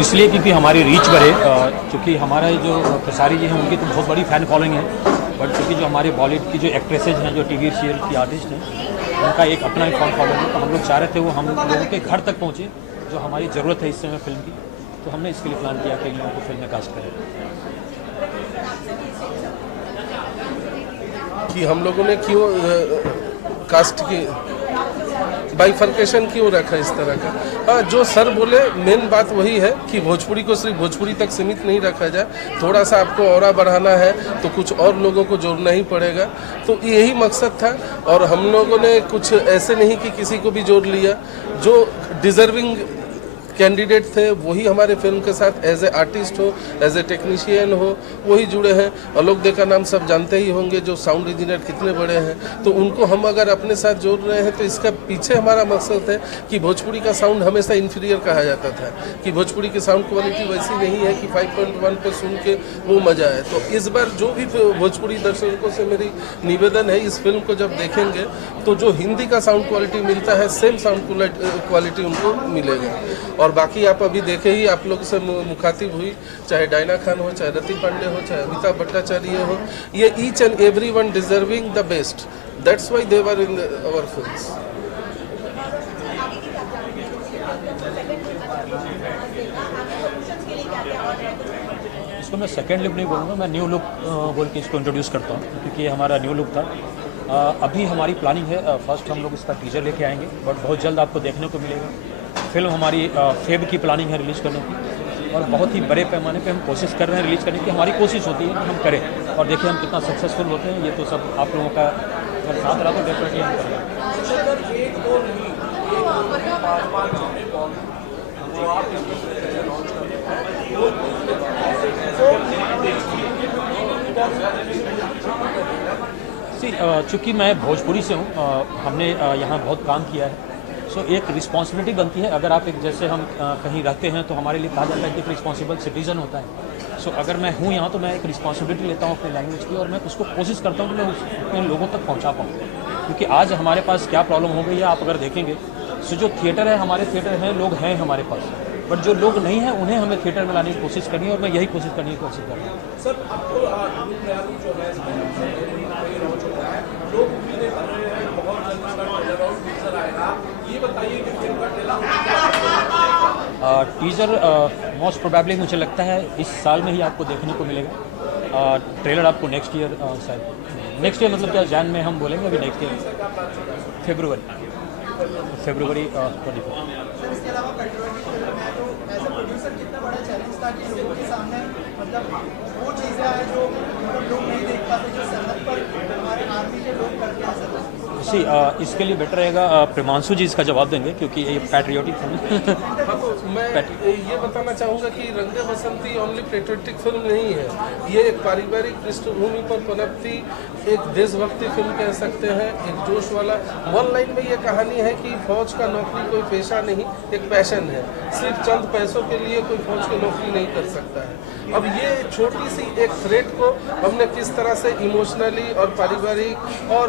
इसलिए क्योंकि हमारी रीच बढ़े, क्योंकि हमारा जो खेसारी जी हैं उनकी तो बहुत बड़ी फ़ैन फॉलोइंग है, बट क्योंकि जो हमारे बॉलीवुड की जो एक्ट्रेसेज हैं, जो टीवी सीरियल की आर्टिस्ट हैं, उनका एक अपना ही फैन फॉलोइंग है। तो हम लोग चाह रहे थे वो हम लोगों के घर तक पहुँचे, जो हमारी ज़रूरत है इस समय फिल्म की। तो हमने इसके लिए प्लान किया कि इन लोगों को फिल्म में कास्ट करें। कि हम लोगों ने क्यों कास्ट की बाइफर्केशन क्यों रखा इस तरह का। हाँ, जो सर बोले मेन बात वही है कि भोजपुरी को सिर्फ भोजपुरी तक सीमित नहीं रखा जाए, थोड़ा सा आपको और बढ़ाना है तो कुछ और लोगों को जोड़ना ही पड़ेगा। तो यही मकसद था, और हम लोगों ने कुछ ऐसे नहीं कि किसी को भी जोड़ लिया। जो डिजर्विंग कैंडिडेट थे वही हमारे फिल्म के साथ एज ए आर्टिस्ट हो, एज ए टेक्नीशियन हो, वही जुड़े हैं। आलोक दे का नाम सब जानते ही होंगे, जो साउंड इंजीनियर कितने बड़े हैं। तो उनको हम अगर अपने साथ जोड़ रहे हैं तो इसका पीछे हमारा मकसद है कि भोजपुरी का साउंड हमेशा इन्फीरियर कहा जाता था, कि भोजपुरी की साउंड क्वालिटी वैसी नहीं है कि 5.1 पे सुन के वो मजा आए। तो इस बार जो भी भोजपुरी दर्शकों से मेरी निवेदन है, इस फिल्म को जब देखेंगे तो जो हिंदी का साउंड क्वालिटी मिलता है सेम साउंड क्वालिटी उनको मिलेगा। और बाकी आप अभी देखे ही, आप लोग से मुखातिब हुई, चाहे डायना खान हो, चाहे रति पांडे हो, चाहे अमिताभ भट्टाचार्य हो, ये each and every one deserving the best. That's why they were in our films. इसको मैं सेकेंड लुक नहीं बोलूँगा, मैं न्यू लुक बोल के इसको इंट्रोड्यूस करता हूँ, क्योंकि ये हमारा न्यू लुक था। अभी हमारी प्लानिंग है, फर्स्ट हम लोग इसका टीजर लेके आएंगे, बट बहुत जल्द आपको देखने को मिलेगा। फिल्म हमारी फेब की प्लानिंग है रिलीज़ करने की, और बहुत ही बड़े पैमाने पे हम कोशिश कर रहे हैं रिलीज़ करने की। हमारी कोशिश होती है कि हम करें, और देखिए हम कितना सक्सेसफुल होते हैं। ये तो सब आप लोगों का अगर साथ रहा तो डेफिनेटली हम करेंगे। चूँकि मैं भोजपुरी से हूँ, हमने यहाँ बहुत काम किया है, सो एक रिस्पॉन्सिबिलिटी बनती है। अगर आप एक जैसे हम कहीं रहते हैं तो हमारे लिए कहा जाता है कि एक रिस्पॉन्सिबल सिटीज़न होता है। सो अगर मैं हूँ यहाँ तो मैं एक रिस्पॉन्सिबिलिटी लेता हूँ अपने लैंग्वेज की, और मैं उसको कोशिश करता हूँ कि मैं अपने लोगों तक पहुँचा पाऊँ। क्योंकि आज हमारे पास क्या प्रॉब्लम हो गई है आप अगर देखेंगे, सो जो थिएटर है, हमारे थिएटर हैं, लोग हैं हमारे पास, बट जो लोग नहीं हैं उन्हें हमें थिएटर में लाने की कोशिश करनी है, और मैं यही कोशिश करने की कोशिश कर रहा हूँ। सर, आपको जो है लोग उम्मीदें कर रहे हैं बहुत जल्द टीजर आएगा, ये बताइए कि फिल्म का टीजर मोस्ट प्रोबेबली मुझे लगता है इस साल में ही आपको देखने को मिलेगा। ट्रेलर आपको नेक्स्ट ईयर, शायद नेक्स्ट ईयर मतलब क्या, जैन में हम बोलेंगे, अभी नेक्स्ट ईयर फेब्रुवरी 24। इसके अलावा पेट्रियोटिक फिल्म है, तो एज ए प्रोड्यूसर कितना बड़ा चैलेंज था कि लोगों के सामने मतलब वो चीज़ें हैं जो लोग नहीं देख पाते, जो सरहद पर हमारे आर्मी के लोग करते हैं सर। इसके लिए बेटर रहेगा प्रेमांशु जी इसका जवाब देंगे, क्योंकि ये पैट्रियोटिक फिल्म। हाँ, तो मैं ये बताना चाहूँगा कि रंग दे बसंती ओनली पेट्रियोटिक फिल्म नहीं है, ये एक पारिवारिक पृष्ठभूमि पर पनपती एक देशभक्ति फिल्म कह सकते हैं, एक जोश वाला। वन लाइन में ये कहानी है कि फौज का नौकरी कोई पेशा नहीं, एक पैशन है। सिर्फ चंद पैसों के लिए कोई फौज की नौकरी नहीं कर सकता है। अब ये छोटी सी एक थ्रेट को हमने किस तरह से इमोशनली और पारिवारिक और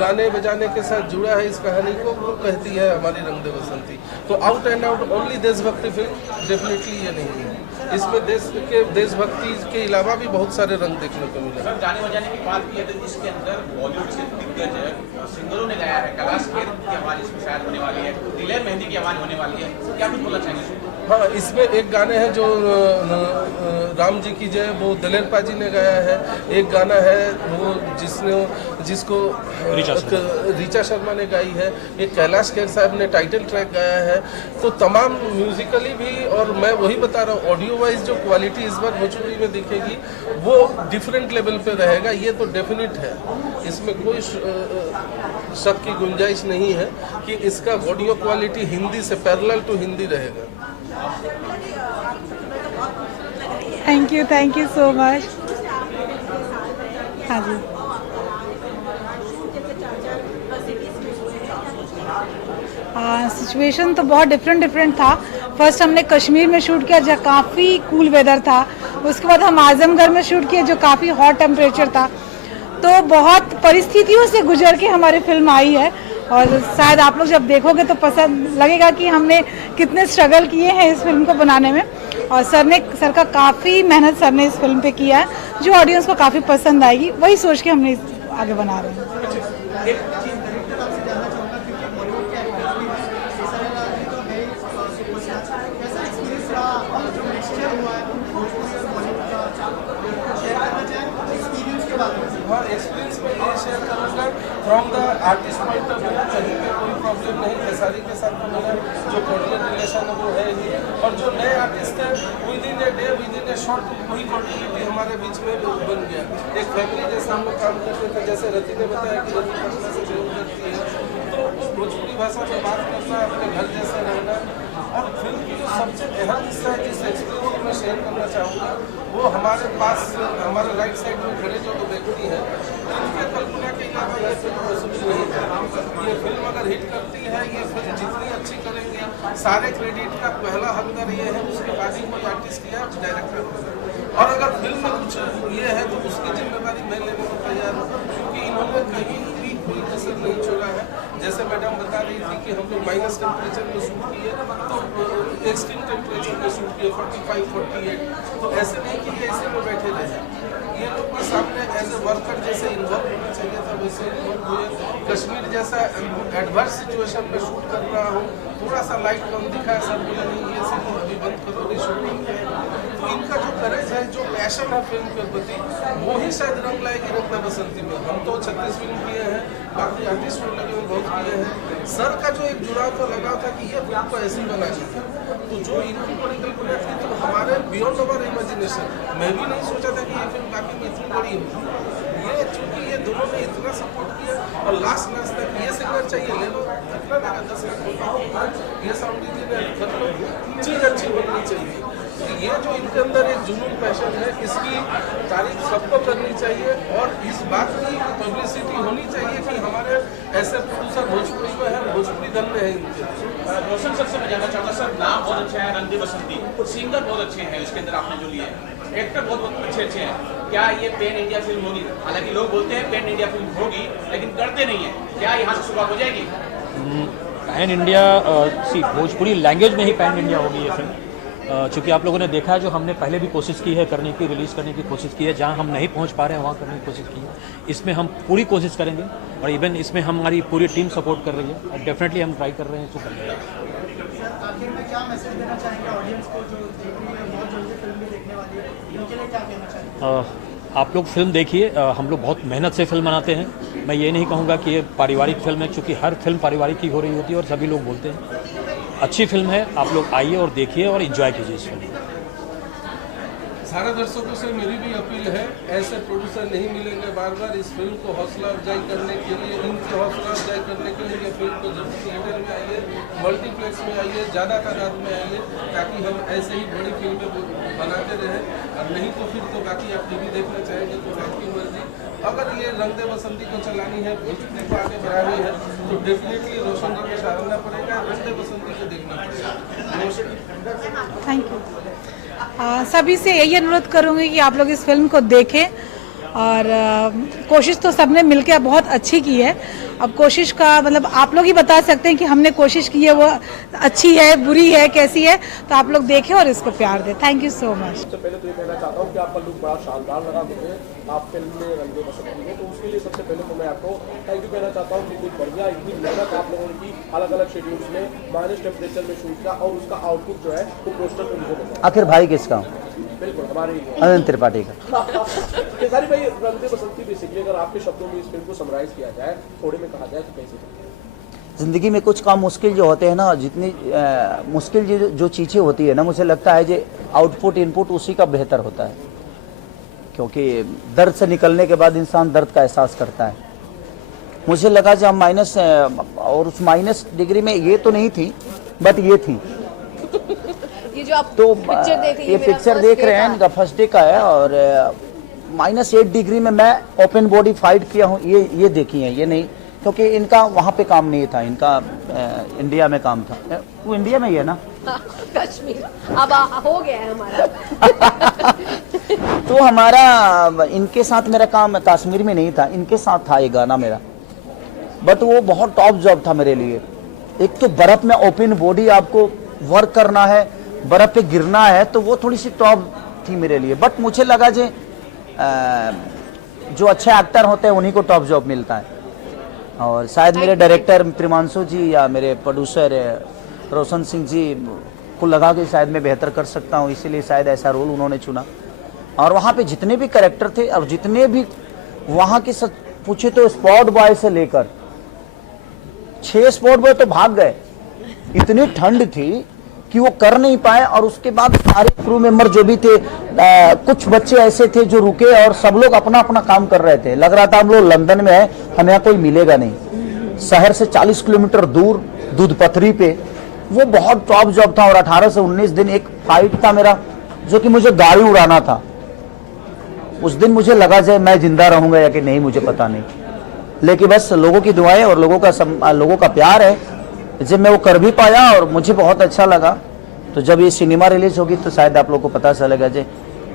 गाने बजाने के साथ जुड़ा है इस कहानी को, वो कहती है हमारी रंग दे बसंती। तो आउट एंड आउट ओनली देशभक्ति फिल्म डेफिनेटली ये नहीं है। इसमें देशभक्ति के अलावा भी बहुत सारे रंग देखने को मिले। सर, गाने बजाने की बात की है तो इसके अंदर बॉलीवुड के दिग्गज सिंगरों ने गाया है। कैलाश खेर की आवाज़ इसमें शायद होने वाली है, दिलेर मेहंदी की आवाज़ होने वाली है, क्या कुछ बोलना चाहेंगे? हाँ, इसमें एक गाने हैं जो राम जी की जय, वो दिलेर पाजी ने गाया है। एक गाना है वो जिसको रीचा शर्मा ने गाई है। एक कैलाश खेर साहब ने टाइटल ट्रैक गाया है। तो तमाम म्यूजिकली भी, और मैं वही बता रहा हूँ ऑडियो वाइज जो क्वालिटी इस बार भोजपुरी में दिखेगी वो डिफरेंट लेवल पे रहेगा, ये तो डेफिनेट है। इसमें कोई शक की गुंजाइश नहीं है कि इसका ऑडियो क्वालिटी हिंदी से पैरेलल टू हिंदी रहेगा। Thank you so much. हाँ जी, सिचुएशन तो बहुत डिफरेंट था। फर्स्ट हमने कश्मीर में शूट किया जहाँ काफ़ी कूल वेदर था, उसके बाद हम आजमगढ़ में शूट किए जो काफ़ी हॉट टेम्परेचर था। तो बहुत परिस्थितियों से गुजर के हमारी फिल्म आई है, और शायद आप लोग जब देखोगे तो पसंद लगेगा कि हमने कितने स्ट्रगल किए हैं इस फिल्म को बनाने में। और सर का काफ़ी मेहनत सर ने इस फिल्म पे किया है, जो ऑडियंस को काफ़ी पसंद आएगी, वही सोच के हमने आगे बना रहे हैं। हाँ, एक्सपीरियंस में ये शेयर करूँगा from the artist point of view. कहीं पे कोई प्रॉब्लम नहीं, खेसारी के साथ तो मेरा जो कोऑर्डिनेट रिलेशन है वो है ही, और जो नए आर्टिस्ट हैं with in a day with in A short वही कॉर्डिनेटी हमारे बीच में बन गया। एक फैमिली जैसा हम लोग काम करते थे। जैसे रति ने बताया कि रति पटना से बिलोंग करती है, तो वो भोजपुरी भाषा में बात करना, अपने घर जैसा रहना। और फिल्म की जो सबसे अहम हिस्सा है जिस एक्सपीरियंस को मैं शेयर करना चाहूँगा, वो हमारे पास हमारे राइट साइड में खड़े जो व्यक्ति हैं, इनके कल्पना के अलावा ये फिल्म पॉसिबल नहीं है। ये फिल्म अगर हिट करती है, ये फिल्म जितनी अच्छी करेंगे, सारे क्रेडिट का पहला हकदार ये है, उसके बाद ही कोई आर्टिस्ट या डायरेक्टर। और अगर फिल्म में कुछ ये है तो उसकी जिम्मेदारी मैं लेने को तैयार हूँ, क्योंकि इन्होंने कहीं भी कोई कसर नहीं छोड़ा है। जैसे मैडम बता रही थी कि हम लोग माइनस टेम्परेचर में शूट किए, तो एक्सट्रीम टेम्परेचर में शूट किए 45, 48। तो ऐसे नहीं कि ये ऐसे में बैठे रहे, ये लोग के सामने एज ए वर्कर जैसे इन्वॉल्व होना चाहिए था, वैसे इन्वॉल्व हुए। कश्मीर जैसा एडवर्स सिचुएशन में शूट कर रहा हूँ, थोड़ा सा लाइट कम दिखा है, सब बोले नहीं ये सब अभी बंद करो, शूटिंग। तो इनका जो करेज है, जो पैशन है फिल्म के प्रति, वो ही शायद रंग लाएगी रंगदा बसंती में। हम तो 36 फिल्म किए हैं, बाकी आर्टिस्ट लोग लगे बहुत किए हैं। सर का जो एक जुड़ाव तो लगा था कि ये फिल्म को ऐसी बनानी है, तो जो इनकी बड़ी कल्पना थी, तो हमारे बियॉन्ड अवर इमेजिनेशन। मैं भी नहीं सोचा था कि ये फिल्म बाकी में इतनी बड़ी होगी। ये चूंकि ये दोनों ने इतना सपोर्ट किया, और लास्ट तक ये सिंगर चाहिए ले लो, कितना देगा 10 लाख, ये साउंड इंजीनियर कर लो, चीज़ अच्छी बननी चाहिए। तो ये जो इनके अंदर एक जुनून पैशन है, इसकी तारीफ सबको करनी चाहिए, और इस बात की पब्लिसिटी होनी चाहिए कि हमारे ऐसे प्रोड्यूसर भोजपुरी में है, भोजपुरी दल में है इनके। रोशन सर से मैं जानना चाहूँगा, सर नाम बहुत अच्छा है, रंग दे बसंती, सिंगर बहुत अच्छे हैं इसके अंदर आपने जो लिए हैं, एक्टर बहुत अच्छे हैं। क्या ये पैन इंडिया फिल्म होगी? हालांकि लोग बोलते हैं पैन इंडिया फिल्म होगी, लेकिन करते नहीं है। क्या यहाँ से शुरुआत हो जाएगी? पैन इंडिया भोजपुरी लैंग्वेज में ही पैन इंडिया होगी ये फिल्म। चूँकि आप लोगों ने देखा है, जो हमने पहले भी कोशिश की है करने की, रिलीज़ करने की कोशिश की है, जहाँ हम नहीं पहुँच पा रहे हैं वहाँ करने की कोशिश की है। इसमें हम पूरी कोशिश करेंगे, और इवन इसमें हमारी पूरी टीम सपोर्ट कर रही है, और डेफिनेटली हम ट्राई कर रहे हैं इसको करने का। सर आखिर में क्या मैसेज देना चाहेंगे ऑडियंस को जो देख रही है, बहुत जल्दी फिल्म भी देखने वाली है, इनके लिए क्या कहना चाहेंगे? आप लोग फिल्म देखिए। हम लोग बहुत मेहनत से फिल्म बनाते हैं। मैं ये नहीं कहूँगा कि ये पारिवारिक फिल्म है, क्योंकि हर फिल्म पारिवारिक ही हो रही होती है, और सभी लोग बोलते हैं। अच्छी फिल्म है, आप लोग आइए और देखिए और एंजॉय कीजिए इस फिल्म। सारे दर्शकों से मेरी भी अपील है, ऐसे प्रोड्यूसर नहीं मिलेंगे बार बार। इस फिल्म को हौसला अफजाई करने के लिए, इनकी हौसला अफजाई करने के लिए ये फिल्म को जल्द थिएटर में आइए, मल्टीप्लेक्स में आइए, ज़्यादा तादाद में आइए, ताकि हम ऐसे ही बड़ी फिल्में बनाते रहें। और नहीं तो फिर तो बाकी आप टीवी देखना चाहेंगे तो आपकी मर्जी। अगर ये रंग दे बसंती को चलानी है, भोजपुरी को आगे बढ़ानी है, तो डेफिनेटली रोशन जी को सराहना पड़ेगा, रंग दे बसंती को देखना पड़ेगा। Thank you. सभी से यही अनुरोध करूँगी कि आप लोग इस फिल्म को देखें, और कोशिश तो सबने मिलकर बहुत अच्छी की है। अब कोशिश का मतलब आप लोग ही बता सकते हैं कि हमने कोशिश की है वो अच्छी है, बुरी है, कैसी है, तो आप लोग देखें और इसको प्यार दें। Thank you so much. सबसे पहले तो ये कहना चाहता हूँ कि आपका लुक बड़ा शानदार लगा मुझे, आप फिल्म में रंग दे बसंती में, तो उसके लिए सबसे पहले तो मैं आपको थैंक यू कहना चाहता हूँ कि इतनी बढ़िया, इतनी मेहनत आप लोगों की अलग अलग शेड्यूल्स में माइनस टेम्परेचर में शूट किया, और उसका आउटपुट जो है वो पोस्टर पे मुझे मिला। आखिर भाई किसका? बिल्कुल हमारे अनंत त्रिपाठी का। केसारी भाई, रंग दे बसंती बेसिकली अगर आपके शब्दों में इस फिल्म को समराइज किया जाए, थोड़े में कहा जाए तो कैसे? ज़िंदगी में कुछ काम मुश्किल जो होते हैं ना, जितनी मुश्किल जो चीज़ें होती है ना, मुझे लगता है जो आउटपुट इनपुट उसी का बेहतर होता है, क्योंकि दर्द से निकलने के बाद इंसान दर्द का एहसास करता है। मुझे लगा जब माइनस, और उस माइनस डिग्री में ये तो नहीं थी, बट ये थी। ये जो आप तो पिक्चर देख ये पिक्चर देख रहे हैं, इनका फर्स्ट डे का है, और -8 डिग्री में मैं ओपन बॉडी फाइट किया हूँ, ये देखी है, ये नहीं, क्योंकि इनका वहाँ पे काम नहीं था, इनका इंडिया में काम था। वो इंडिया में ही है ना? कश्मीर अब हो गया है हमारा। तो हमारा इनके साथ मेरा काम कश्मीर में नहीं था, इनके साथ था ये गाना मेरा। बट वो बहुत टॉप जॉब था मेरे लिए। एक तो बर्फ में ओपन बॉडी आपको वर्क करना है, बर्फ पे गिरना है, तो वो थोड़ी सी टॉप थी मेरे लिए। बट मुझे लगा जो अच्छे एक्टर होते हैं उन्हीं को टॉप जॉब मिलता है, और शायद मेरे डायरेक्टर प्रिमांशु जी या मेरे प्रोड्यूसर रोशन सिंह जी को लगा कि शायद मैं बेहतर कर सकता हूँ, इसीलिए शायद ऐसा रोल उन्होंने चुना। और वहाँ पे जितने भी कैरेक्टर थे और जितने भी वहाँ के पूछे तो स्पॉट बॉय से लेकर 6 स्पॉट बॉय तो भाग गए, इतनी ठंड थी कि वो कर नहीं पाए। और उसके बाद सारे क्रू मेंबर जो भी थे, कुछ बच्चे ऐसे थे जो रुके और सब लोग अपना अपना काम कर रहे थे। लग रहा था हम लोग लंदन में है, हमें यहाँ कोई मिलेगा नहीं। शहर से 40 किलोमीटर दूर दूधपथरी पे, वो बहुत टॉप जॉब था। और 18 से 19 दिन एक फाइट था मेरा, जो कि मुझे गाड़ी उड़ाना था। उस दिन मुझे लगा जाए मैं जिंदा रहूंगा या कि नहीं, मुझे पता नहीं, लेकिन बस लोगों की दुआएं और लोगों का प्यार है, जब मैं वो कर भी पाया और मुझे बहुत अच्छा लगा। तो जब ये सिनेमा रिलीज होगी तो शायद आप लोगों को पता चलेगा जे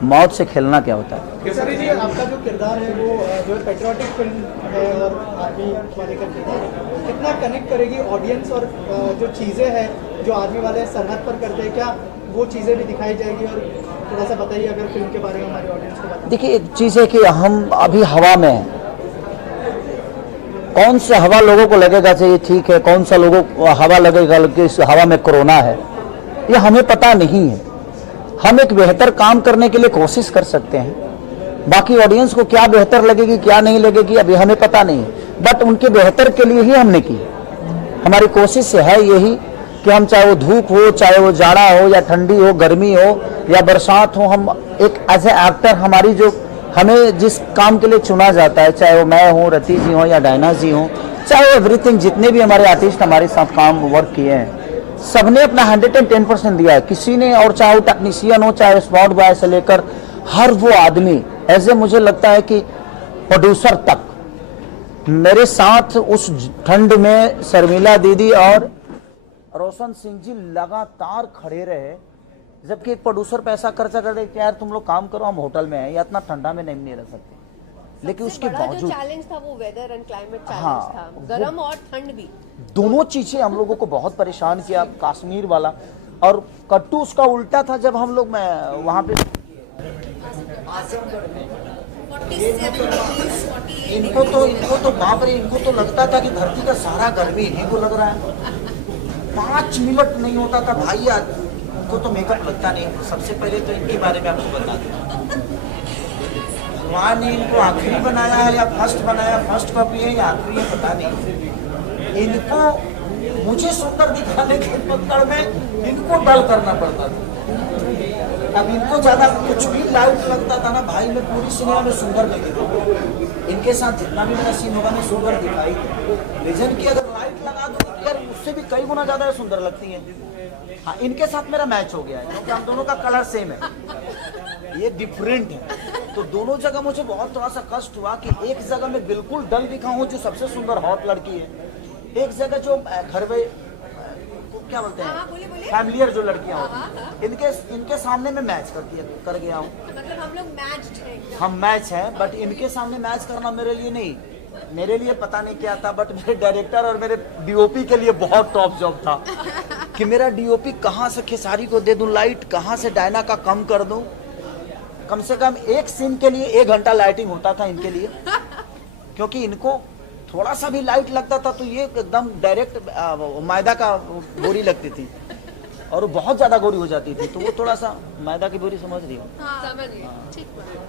मौत से खेलना क्या होता है। केसरी जी, आपका जो किरदार है वो जो पेट्रियोटिक फिल्म है और आर्मी वाले का किरदार है, कितना कनेक्ट करेगी ऑडियंस, और जो चीज़ें हैं जो आर्मी वाले सरहद पर करते हैं, क्या वो चीज़ें भी दिखाई जाएगी? और थोड़ा सा बताइए अगर फिल्म के बारे में हमारी ऑडियंस को बताइए। देखिए, एक चीज़ है कि हम अभी हवा में हैं, कौन सा हवा लोगों को लगेगा चाहिए ठीक है, कौन सा लोगों को हवा लगेगा कि इस हवा में कोरोना है, ये हमें पता नहीं है। हम एक बेहतर काम करने के लिए कोशिश कर सकते हैं, बाकी ऑडियंस को क्या बेहतर लगेगी क्या नहीं लगेगी अभी हमें पता नहीं, बट उनके बेहतर के लिए ही हमने की। हमारी कोशिश है यही कि हम, चाहे वो धूप हो, चाहे वो जाड़ा हो या ठंडी हो, गर्मी हो या बरसात हो, हम एक एज ए एक्टर हमारी जो हमें जिस काम के लिए चुना जाता है, चाहे वो मैं हूँ, रति जी हो या डायना जी हो, चाहे एवरीथिंग, जितने भी हमारे आर्टिस्ट हमारे साथ काम वर्क किए हैं, सबने अपना 110% दिया है। किसी ने, और चाहे वो टेक्नीशियन हो, चाहे स्पॉट बॉय से लेकर हर वो आदमी, ऐसे मुझे लगता है कि प्रोड्यूसर तक मेरे साथ उस ठंड में शर्मिला दीदी और रोशन सिंह जी लगातार खड़े रहे। जबकि एक प्रोड्यूसर पैसा खर्चा कर दे कि यार तुम लोग काम करो, हम होटल में हैं या इतना ठंडा में नहीं रह सकते, लेकिन उसके बावजूद चैलेंज था वो वेदर एंड क्लाइमेट चैलेंज हाँ, था, गर्म और ठंड भी, दोनों चीजें हम लोगों को बहुत परेशान किया। कश्मीर वाला और कट्टू उसका उल्टा था, जब हम लोग वहां पे इनको तो बाप रे, इनको तो लगता था कि धरती का सारा गर्मी इन्हीं को लग रहा है। 5 मिनट नहीं होता था भाई, आज इनको तो मेकअप लगता नहीं। सबसे पहले तो इनके बारे में आपको बता दूं, भगवान ने इनको आखिरी बनाया है या फर्स्ट बनाया, फर्स्ट कॉपी है या आखिरी है पता नहीं। इनको मुझे सुंदर दिखाने के पकड़ में इनको डल करना पड़ता था। अब इनको ज्यादा कुछ भी लाइट लगता था ना भाई, मैं पूरी सिनेमा में सुंदर नहीं दिखा। इनके साथ जितना भी मेरा सीन होगा मैं सुंदर दिखाई। विजन की अगर लाइट लगा दो यार, उससे भी कई गुना ज्यादा सुंदर लगती है। हाँ, इनके साथ मेरा मैच हो गया है क्योंकि हम दोनों का कलर सेम है, ये डिफरेंट है। तो दोनों जगह मुझे बहुत थोड़ा सा कष्ट हुआ कि एक जगह मैं बिल्कुल डल दिखाऊं जो सबसे सुंदर हॉट लड़की है, एक जगह जो घर में क्या बोलते हैं फैमिलियर जो लड़कियां होती हैं, इनके सामने मैं मैच कर गया हूँ। मतलब हम लोग मैच्ड हैं, हम मैच हैं, बट इनके सामने मैच करना मेरे लिए नहीं, मेरे लिए पता नहीं क्या था, बट मेरे डायरेक्टर और मेरे डीओपी के लिए बहुत टॉप जॉब था कि मेरा डीओपी कहाँ से खेसारी को दे दूं लाइट, कहाँ से डायना का कम कर दूं। कम से कम एक सीन के लिए 1 घंटा लाइटिंग होता था इनके लिए, क्योंकि इनको थोड़ा सा भी लाइट लगता था तो ये एकदम डायरेक्ट मैदा का बोरी लगती थी और बहुत ज्यादा गोरी हो जाती थी, तो वो थोड़ा सा मैदा की बोरी समझ रही हो। समझ गई,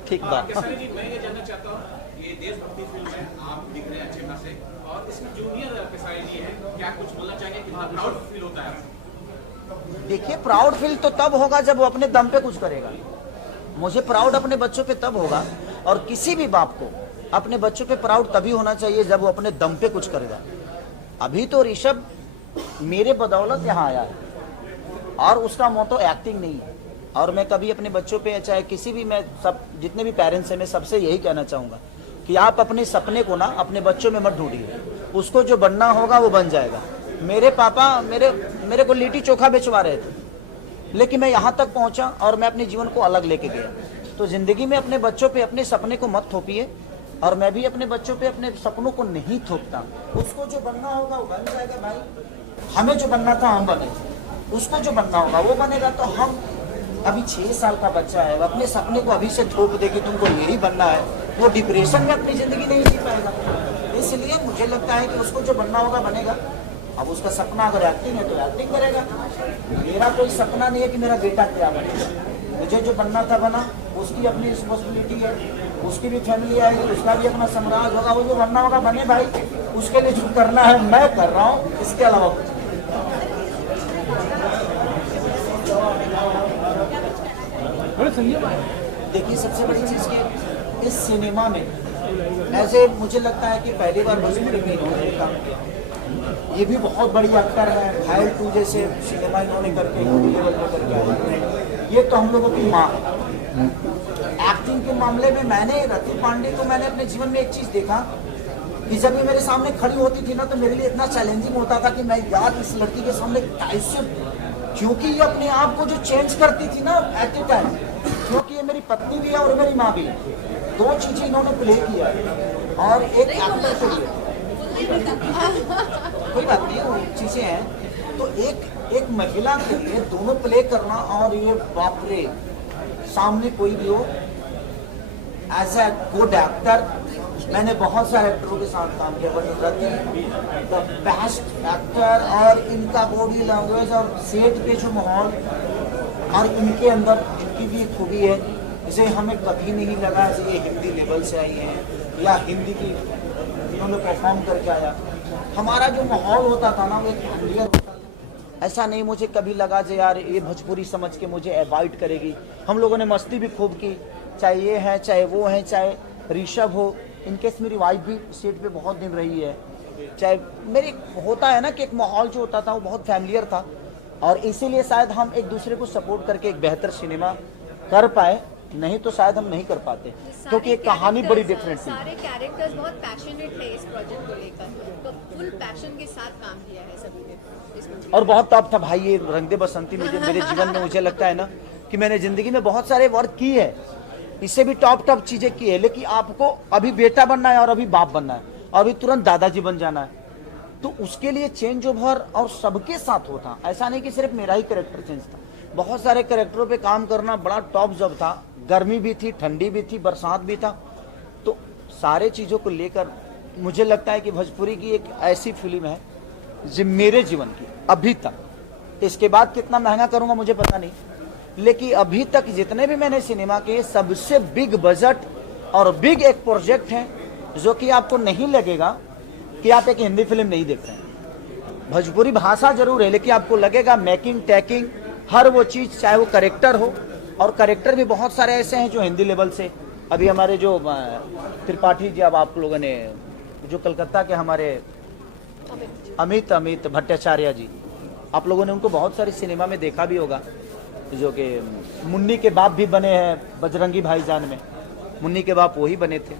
ठीक बात। केसरी जी, मैं ये जानना चाहता हूँ, ये देशभक्ति फिल्म है, आप दिख रहे हैं अच्छे खासे, और इसमें जूनियर केसरी जी है, क्या कुछ बोलना चाहेंगे, कितना प्राउड फील होता है आपको? देखिए, प्राउड फील तो तब होगा जब वो अपने दम पे कुछ करेगा। मुझे प्राउड अपने बच्चों पे तब होगा, और किसी भी बाप को अपने बच्चों पे प्राउड तभी होना चाहिए जब वो अपने दम पे कुछ करेगा। अभी तो ऋषभ मेरे बदौलत यहाँ आया है और उसका मोटो एक्टिंग नहीं है, और मैं कभी अपने बच्चों पे चाहे किसी भी, मैं सब जितने भी पेरेंट्स हैं मैं सबसे यही कहना चाहूँगा कि आप अपने सपने को ना अपने बच्चों में मत ढूंढिए, उसको जो बनना होगा वो बन जाएगा। मेरे पापा मेरे को लिट्टी चोखा बेचवा रहे थे, लेकिन मैं यहाँ तक पहुँचा और मैं अपने जीवन को अलग लेके गया। तो जिंदगी में अपने बच्चों पे अपने सपने को मत थोपिए, और मैं भी अपने बच्चों पे अपने सपनों को नहीं थोपता। उसको जो बनना होगा वो बन जाएगा भाई, हमें जो बनना था हम बने, उसको जो बनना होगा वो बनेगा। तो हम अभी 6 साल का बच्चा है, वो अपने सपने को अभी से थोप दे कि तुमको यही बनना है, वो डिप्रेशन में अपनी ज़िंदगी नहीं जी पाएगा। इसलिए मुझे लगता है कि उसको जो बनना होगा बनेगा। अब उसका सपना अगर एक्टिंग है तो एक्टिंग करेगा। मेरा कोई सपना नहीं है कि मेरा बेटा क्या बने, मुझे जो बनना था बना, उसकी अपनी रिस्पॉन्सिबिलिटी है, उसकी भी फैमिली आएगी, उसका भी अपना साम्राज्य होगा, वो जो बनना होगा बने भाई। उसके लिए जो करना है मैं कर रहा हूँ, इसके अलावा कुछ नहीं। देखिए सबसे बड़ी चीज़ कि इस सिनेमा में ऐसे मुझे लगता है कि पहली बार भोजपुरी में इन्होंने काम किया। ये भी बहुत बड़ी एक्टर है, घायल 2 जैसे सिनेमा इन्होंने करके हिंदी लेवल पर करके आए। ये तो हम लोगों की माँ है। एक्टिंग के मामले में मैंने रति पांडे को मैंने अपने जीवन में एक चीज़ देखा कि जब ये मेरे सामने खड़ी होती थी ना, तो मेरे लिए इतना चैलेंजिंग होता था कि मैं यार इस लड़की के सामने कैसे, क्योंकि ये अपने आप को जो चेंज करती थी ना एट ए टाइम, क्योंकि ये मेरी पत्नी भी है और मेरी माँ भी है, 2 चीज़ें इन्होंने प्ले किया है। और एक एक्टर के लिए कोई बात नहीं, वो चीज़ें हैं। तो एक महिला के लिए दोनों प्ले करना, और ये बाप रे, सामने कोई भी हो एज ए गुड एक्टर। मैंने बहुत सारे एक्टरों के साथ काम किया, but Rati the best actor. और इनका बॉडी लैंग्वेज और सेट पे जो माहौल और इनके अंदर इनकी भी एक खूबी है, इसे हमें कभी नहीं लगा कि ये हिंदी लेवल से आई हैं या हिंदी की इन्होंने परफॉर्म करके आया। हमारा जो माहौल होता था ना वो एक फैमिलियर होता था। ऐसा नहीं मुझे कभी लगा कि यार ये भोजपुरी समझ के मुझे अवॉइड करेगी। हम लोगों ने मस्ती भी खूब की, चाहे ये है चाहे वो है, चाहे ऋषभ हो, इनकेस मेरी वाइफ भी सेट पे बहुत दिन रही है, चाहे मेरी होता है ना कि एक माहौल जो होता था वो बहुत फैमिलियर था। और इसीलिए शायद हम एक दूसरे को सपोर्ट करके एक बेहतर सिनेमा कर पाए, नहीं तो शायद हम नहीं कर पाते, क्योंकि एक कहानी बड़ी डिफरेंट थी। सारे कैरेक्टर्स बहुत पैशनेट थे इस प्रोजेक्ट को लेकर, तो फुल पैशन के साथ काम किया है सभी ने। और बहुत टॉप था भाई ये रंग दे बसंती। मुझे मेरे जीवन में मुझे लगता है ना कि मैंने जिंदगी में बहुत सारे वर्क किए है, इससे भी टॉप चीजें की है, लेकिन आपको अभी बेटा बनना है और अभी बाप बनना है और अभी तुरंत दादाजी बन जाना है, तो उसके लिए चेंज ओवर और सबके साथ होता। ऐसा नहीं कि सिर्फ मेरा ही कैरेक्टर चेंज था, बहुत सारे कैरेक्टरों पे काम करना बड़ा टॉप जॉब था। गर्मी भी थी, ठंडी भी थी, बरसात भी था, तो सारे चीज़ों को लेकर मुझे लगता है कि भोजपुरी की एक ऐसी फिल्म है जो मेरे जीवन की अभी तक, इसके बाद कितना महंगा करूंगा मुझे पता नहीं, लेकिन अभी तक जितने भी मैंने सिनेमा के सबसे बिग बजट और बिग एक प्रोजेक्ट है, जो कि आपको नहीं लगेगा कि आप एक हिंदी फिल्म नहीं देख रहे हैं। भोजपुरी भाषा जरूर है, लेकिन आपको लगेगा मेकिंग टैकिंग हर वो चीज़, चाहे वो करेक्टर हो, और करेक्टर भी बहुत सारे ऐसे हैं जो हिंदी लेवल से। अभी हमारे जो त्रिपाठी जी, अब आप लोगों ने जो कलकत्ता के हमारे अमित भट्टाचार्य जी, आप लोगों ने उनको बहुत सारी सिनेमा में देखा भी होगा, जो कि मुन्नी के बाप भी बने हैं बजरंगी भाईजान में, मुन्नी के बाप वही बने थे।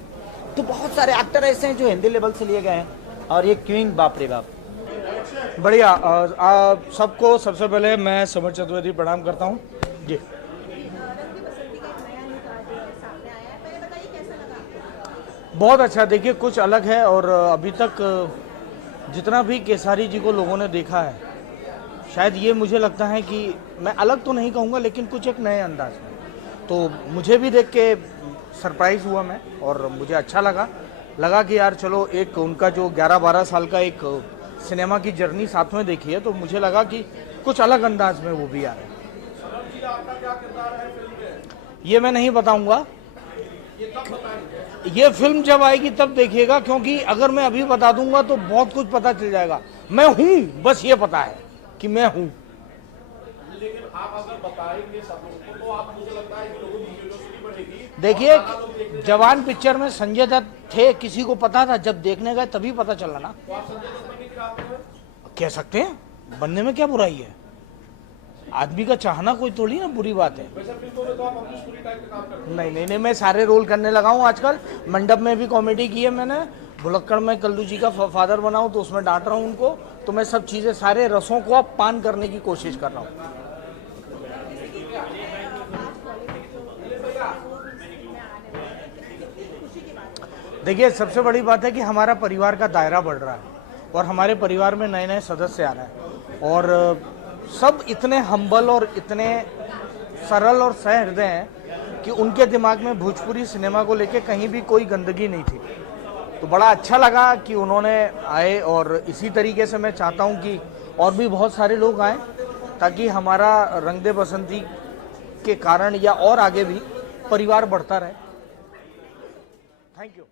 तो बहुत सारे एक्टर ऐसे हैं जो हिंदी लेवल से लिए गए हैं, और ये क्वीन बाप रे बाप। बढ़िया। आप सबको सबसे पहले मैं समर चतुर्वेदी प्रणाम करता हूँ जी। बहुत अच्छा, देखिए कुछ अलग है, और अभी तक जितना भी केसारी जी को लोगों ने देखा है, शायद ये मुझे लगता है कि मैं अलग तो नहीं कहूँगा, लेकिन कुछ एक नए अंदाज में, तो मुझे भी देख के सरप्राइज़ हुआ मैं, और मुझे अच्छा लगा कि यार चलो एक उनका जो 11-12 साल का एक सिनेमा की जर्नी साथ में देखी है, तो मुझे लगा कि कुछ अलग अंदाज में वो भी आ रहे हैं। ये मैं नहीं बताऊंगा, ये फिल्म जब आएगी तब देखिएगा, क्योंकि अगर मैं अभी बता दूंगा तो बहुत कुछ पता चल जाएगा। मैं हूं, बस ये पता है कि मैं हूं। लेकिन आप अगर बताएंगे सबको तो आप, मुझे लगता है कि लोगों की क्यूरियोसिटी बढ़ेगी। देखिए जवान पिक्चर में संजय दत्त थे, किसी को पता था, जब देखने गए तभी पता चला ना। तो आप संजय दत्त बनने की राह में हैं? कह सकते हैं, बनने में क्या बुराई है, आदमी का चाहना कोई थोड़ी ना बुरी बात है। वैसे फिल्मों में तो आप अपनी स्टोरी टाइप का काम करते हैं। नहीं, मैं सारे रोल करने लगा हूँ आजकल। मंडप में भी कॉमेडी की है मैंने, भुलक्कड़ में कल्लू जी का फादर बना हूँ तो उसमें डांट रहा हूँ उनको, तो मैं सब चीज़ें, सारे रसों को अब पान करने की कोशिश कर रहा हूँ। देखिए, सबसे बड़ी बात है कि हमारा परिवार का दायरा बढ़ रहा है और हमारे परिवार में नए नए सदस्य आ रहे हैं और सब इतने हम्बल और इतने सरल और सहृदय हैं कि उनके दिमाग में भोजपुरी सिनेमा को लेके कहीं भी कोई गंदगी नहीं थी। तो बड़ा अच्छा लगा कि उन्होंने आए और इसी तरीके से मैं चाहता हूं कि और भी बहुत सारे लोग आएँ ताकि हमारा रंग दे बसंती के कारण या और आगे भी परिवार बढ़ता रहे। Thank you.